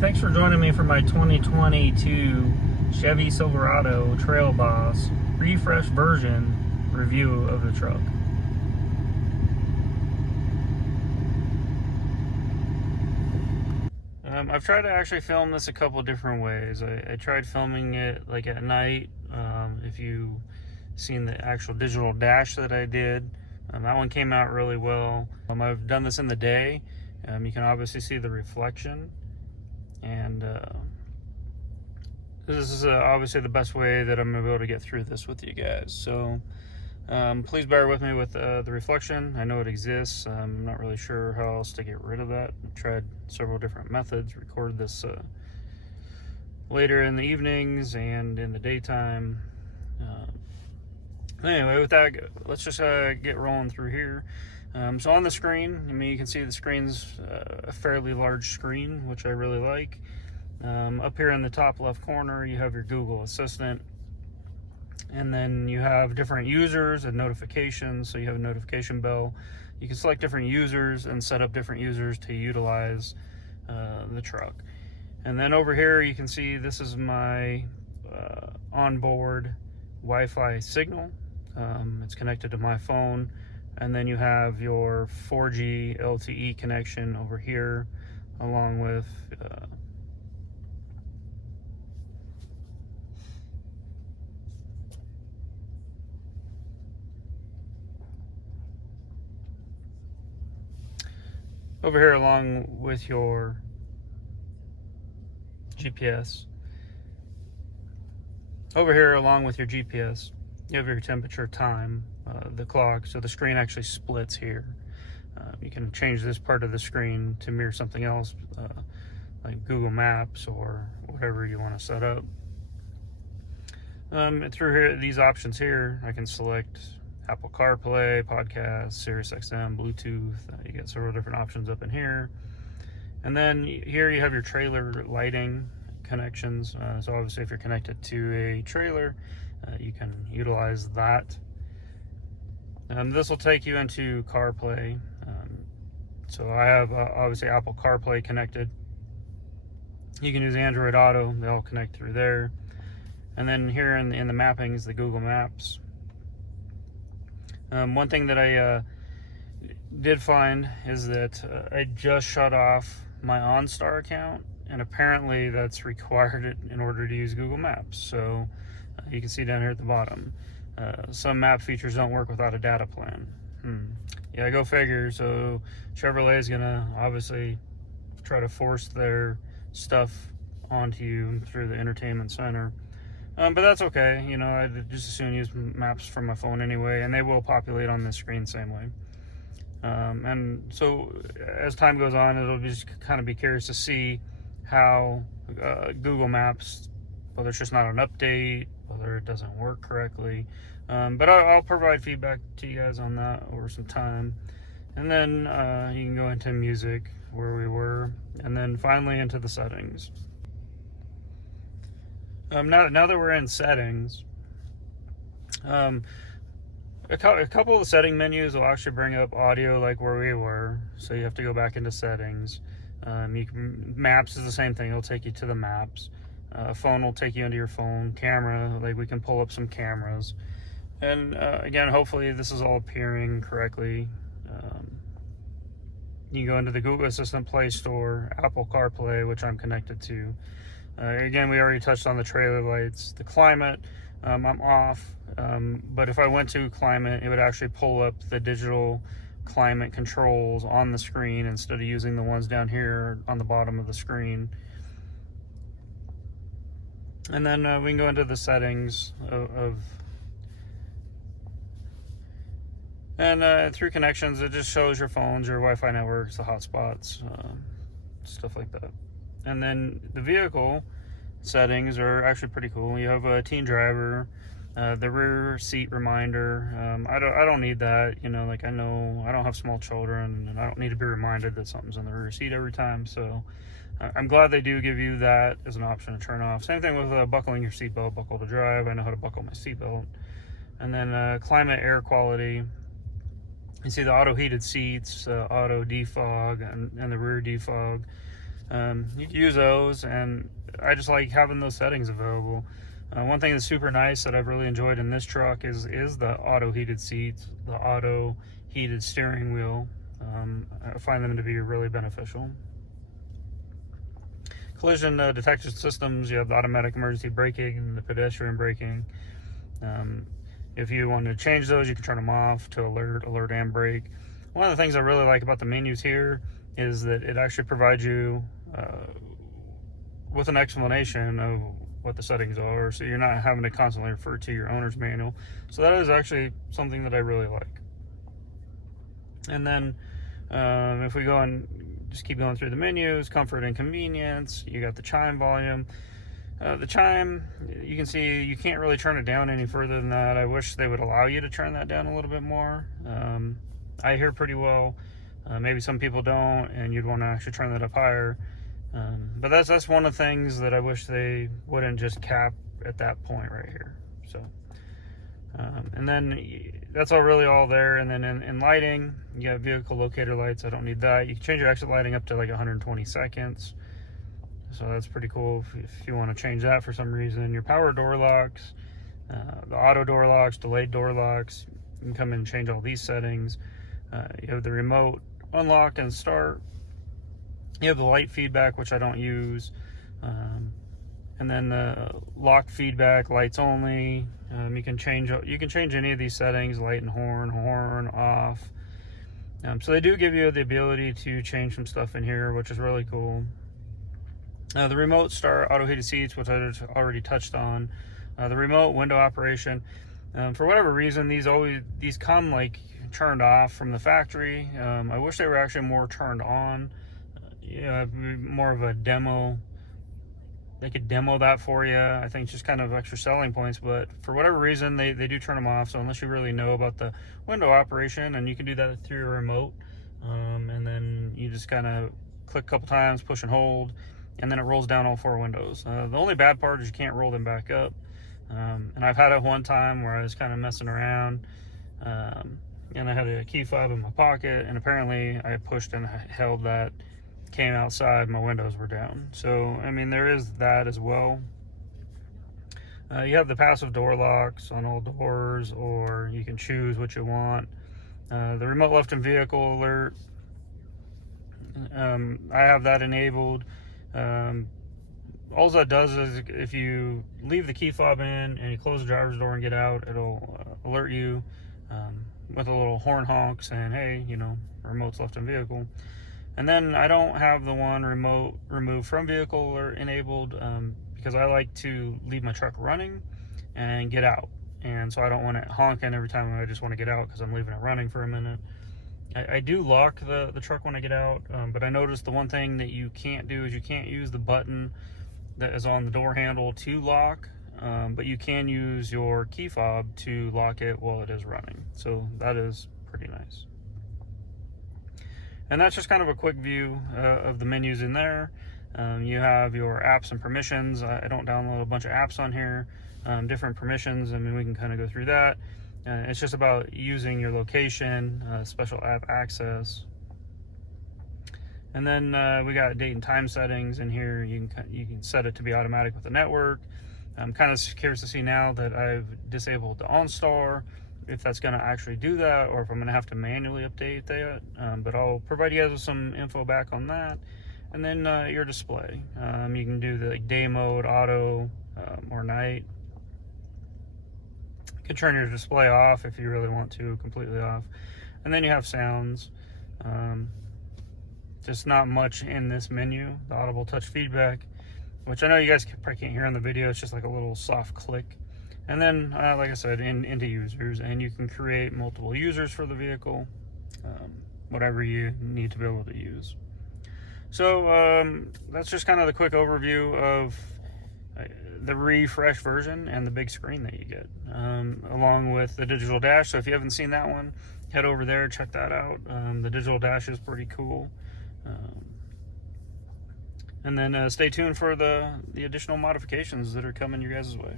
thanks for joining me for my 2022 Chevy Silverado Trail Boss refresh version review of the truck. I've tried to actually film this a couple different ways. I tried filming it like at night. If you seen the actual digital dash that I did, that one came out really well. I've done this in the day. You can obviously see the reflection, and this is obviously the best way that I'm gonna be able to get through this with you guys. So please bear with me with the reflection. I know it exists. I'm not really sure how else to get rid of that. I've tried several different methods. Record this later in the evenings and in the daytime. Anyway, with that, let's just get rolling through here. So on the screen, you can see the screen's a fairly large screen, which I really like. Up here in the top left corner, you have your Google Assistant. And then you have different users and notifications. So you have a notification bell. You can select different users and set up different users to utilize the truck. And then over here, you can see this is my onboard Wi-Fi signal. It's connected to my phone. And then you have your 4G LTE connection over here, along with over here along with your GPS. Over here along with your GPS, you have your temperature, time, the clock. So the screen actually splits here. You can change this part of the screen to mirror something else, like Google Maps or whatever you want to set up. And through here, these options here, I can select Apple CarPlay, podcast, Sirius XM, Bluetooth. You get several different options up in here. And then here you have your trailer lighting connections. So obviously if you're connected to a trailer, you can utilize that. This will take you into CarPlay. So I have obviously Apple CarPlay connected. You can use Android Auto. They all connect through there. And then here in the mappings, the Google Maps. One thing that I did find is that I just shut off my OnStar account, and apparently that's required in order to use Google Maps. So you can see down here at the bottom, some map features don't work without a data plan. Yeah, go figure. So Chevrolet is gonna obviously try to force their stuff onto you through the entertainment center. But that's okay. I'd just as soon use maps from my phone anyway, and they will populate on the screen same way. And so as time goes on, it'll just kind of be curious to see how Google Maps, whether it's just not an update, whether it doesn't work correctly. But I'll provide feedback to you guys on that over some time. And then you can go into music, where we were, and then finally into the settings. Now that we're in settings, a couple of the setting menus will actually bring up audio like where we were, so you have to go back into settings. Maps is the same thing. It'll take you to the maps. Phone will take you into your phone. Camera, like we can pull up some cameras. And again, hopefully this is all appearing correctly. You can go into the Google Assistant Play Store, Apple CarPlay, which I'm connected to. Again, we already touched on the trailer lights. The climate, I'm off, but if I went to climate, it would actually pull up the digital climate controls on the screen instead of using the ones down here on the bottom of the screen. And then we can go into the settings and through connections, it just shows your phones, your Wi-Fi networks, the hotspots, stuff like that. And then the vehicle settings are actually pretty cool. You have a teen driver, the rear seat reminder. I don't need that. Like I know I don't have small children, and I don't need to be reminded that something's in the rear seat every time. So I'm glad they do give you that as an option to turn off. Same thing with buckling your seatbelt, buckle to drive. I know how to buckle my seatbelt. And then climate, air quality. You see the auto heated seats, auto defog, and the rear defog. You can use those, and I just like having those settings available. One thing that's super nice that I've really enjoyed in this truck is the auto heated seats, the auto heated steering wheel. I find them to be really beneficial. Collision detection systems, you have the automatic emergency braking and the pedestrian braking. If you want to change those, you can turn them off to alert, and brake. One of the things I really like about the menus here is that it actually provides you with an explanation of what the settings are, so you're not having to constantly refer to your owner's manual. So that is actually something that I really like. And then if we go and just keep going through the menus, comfort and convenience, you got the chime volume. The chime, you can see you can't really turn it down any further than that. I wish they would allow you to turn that down a little bit more. I hear pretty well. Maybe some people don't, and you'd want to actually turn that up higher. But that's one of the things that I wish they wouldn't just cap at that point right here. So, and then that's all there. And then in lighting, you have vehicle locator lights. I don't need that. You can change your exit lighting up to like 120 seconds. So that's pretty cool if you want to change that for some reason. Your power door locks, the auto door locks, delayed door locks. You can come in and change all these settings. You have the remote unlock and start. You have the light feedback, which I don't use. And then the lock feedback, lights only. You can change any of these settings, light and horn off. So they do give you the ability to change some stuff in here, which is really cool. The remote start auto heated seats, which I already touched on. The remote window operation. For whatever reason, these come like turned off from the factory. I wish they were actually more turned on. More of a demo. They could demo that for you. I think it's just kind of extra selling points, but for whatever reason, they do turn them off. So unless you really know about the window operation, and you can do that through your remote, and then you just kind of click a couple times, push and hold, and then it rolls down all 4 windows. The only bad part is you can't roll them back up. And I've had it one time where I was kind of messing around, and I had a key fob in my pocket, and apparently I pushed and held that, came outside, my windows were down. So I mean, there is that as well. You have the passive door locks on all doors, or you can choose what you want. The remote left in vehicle alert, I have that enabled. All that does is if you leave the key fob in and you close the driver's door and get out, it'll alert you with a little horn honk saying, hey, remote's left in vehicle. And then I don't have the one remote remove from vehicle or enabled because I like to leave my truck running and get out. And so I don't want it honking every time I just want to get out because I'm leaving it running for a minute. I do lock the truck when I get out, but I noticed the one thing that you can't do is you can't use the button that is on the door handle to lock, but you can use your key fob to lock it while it is running. So that is pretty nice. And that's just kind of a quick view of the menus in there. You have your apps and permissions. I don't download a bunch of apps on here. Different permissions, I mean, we can kind of go through that. It's just about using your location, special app access. And then we got date and time settings in here. You can set it to be automatic with the network. I'm kind of curious to see now that I've disabled the OnStar, if that's going to actually do that, or if I'm going to have to manually update that. But I'll provide you guys with some info back on that. And then your display. You can do the day mode, auto, or night. You can turn your display off if you really want to, completely off. And then you have sounds. Just not much in this menu. The audible touch feedback, which I know you guys probably can't hear on the video. It's just like a little soft click. And then, like I said, into users, and you can create multiple users for the vehicle, whatever you need to be able to use. So that's just kind of the quick overview of the refresh version and the big screen that you get, along with the digital dash. So if you haven't seen that one, head over there, check that out. The digital dash is pretty cool. And then stay tuned for the additional modifications that are coming your guys' way.